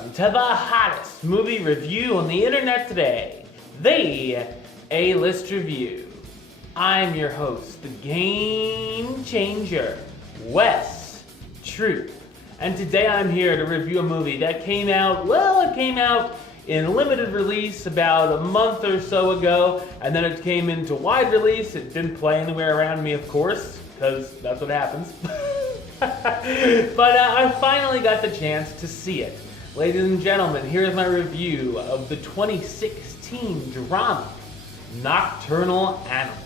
Welcome to the hottest movie review on the internet today, the A-List Review. I'm your host, the Game Changer, Wes Troop. And today I'm here to review a movie that came out in limited release about a month or so ago, and then it came into wide release. It didn't play anywhere around me, of course, because that's what happens. But I finally got the chance to see it. Ladies and gentlemen, here's my review of the 2016 drama, Nocturnal Animals.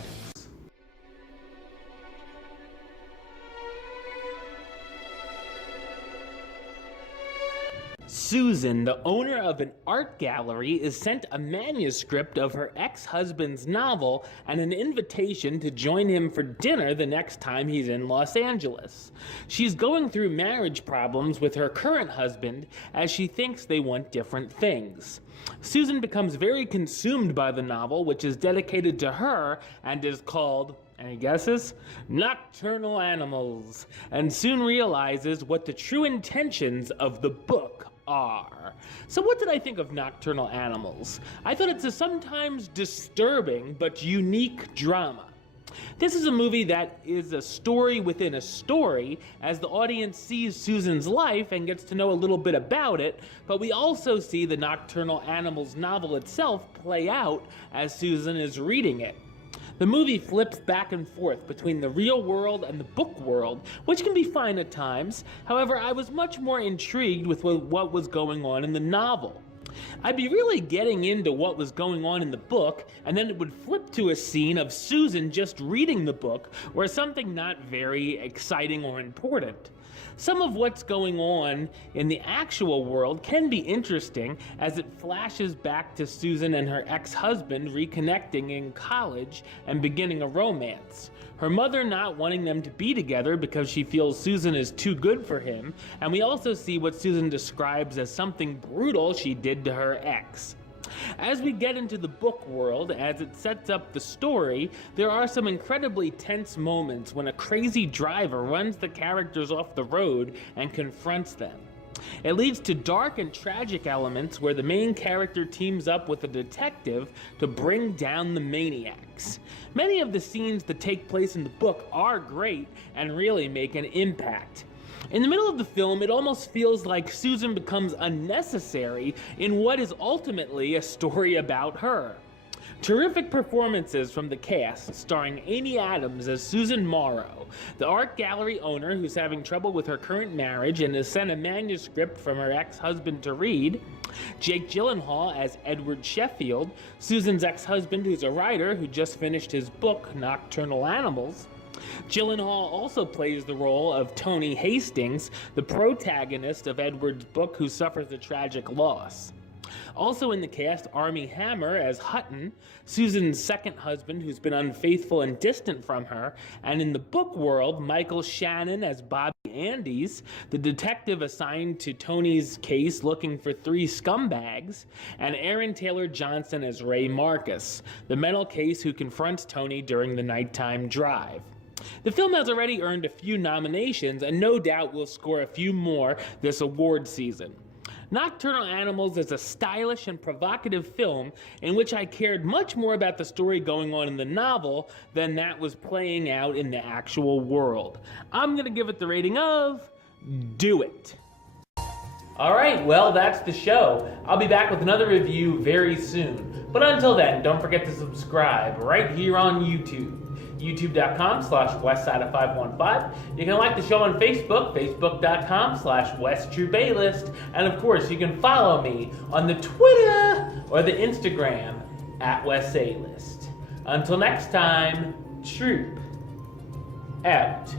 Susan, the owner of an art gallery, is sent a manuscript of her ex-husband's novel and an invitation to join him for dinner the next time he's in Los Angeles. She's going through marriage problems with her current husband as she thinks they want different things. Susan becomes very consumed by the novel, which is dedicated to her and is called, any guesses? Nocturnal Animals, and soon realizes what the true intentions of the book are. So what did I think of Nocturnal Animals? I thought it's a sometimes disturbing but unique drama. This is a movie that is a story within a story, as the audience sees Susan's life and gets to know a little bit about it, but we also see the Nocturnal Animals novel itself play out as Susan is reading it. The movie flips back and forth between the real world and the book world, which can be fine at times. However, I was much more intrigued with what was going on in the novel. I'd be really getting into what was going on in the book, and then it would flip to a scene of Susan just reading the book, or something not very exciting or important. Some of what's going on in the actual world can be interesting, as it flashes back to Susan and her ex-husband reconnecting in college and beginning a romance. Her mother not wanting them to be together because she feels Susan is too good for him, and we also see what Susan describes as something brutal she did to her ex. As we get into the book world, as it sets up the story, there are some incredibly tense moments when a crazy driver runs the characters off the road and confronts them. It leads to dark and tragic elements where the main character teams up with a detective to bring down the maniacs. Many of the scenes that take place in the book are great and really make an impact. In the middle of the film, it almost feels like Susan becomes unnecessary in what is ultimately a story about her. Terrific performances from the cast, starring Amy Adams as Susan Morrow, the art gallery owner who's having trouble with her current marriage and has sent a manuscript from her ex-husband to read, Jake Gyllenhaal as Edward Sheffield, Susan's ex-husband who's a writer who just finished his book, Nocturnal Animals. Gyllenhaal also plays the role of Tony Hastings, the protagonist of Edward's book who suffers a tragic loss. Also in the cast, Armie Hammer as Hutton, Susan's second husband who's been unfaithful and distant from her, and in the book world, Michael Shannon as Bobby Andes, the detective assigned to Tony's case looking for three scumbags, and Aaron Taylor Johnson as Ray Marcus, the mental case who confronts Tony during the nighttime drive. The film has already earned a few nominations and no doubt will score a few more this award season. Nocturnal Animals is a stylish and provocative film in which I cared much more about the story going on in the novel than that was playing out in the actual world. I'm gonna give it the rating of do it. Alright, well that's the show. I'll be back with another review very soon. But until then, don't forget to subscribe right here on YouTube. youtube.com/westside515. You can like the show on Facebook, facebook.com/WestTroopAlist. And of course, you can follow me on the Twitter or the Instagram @WestAlist. Until next time, Troop out.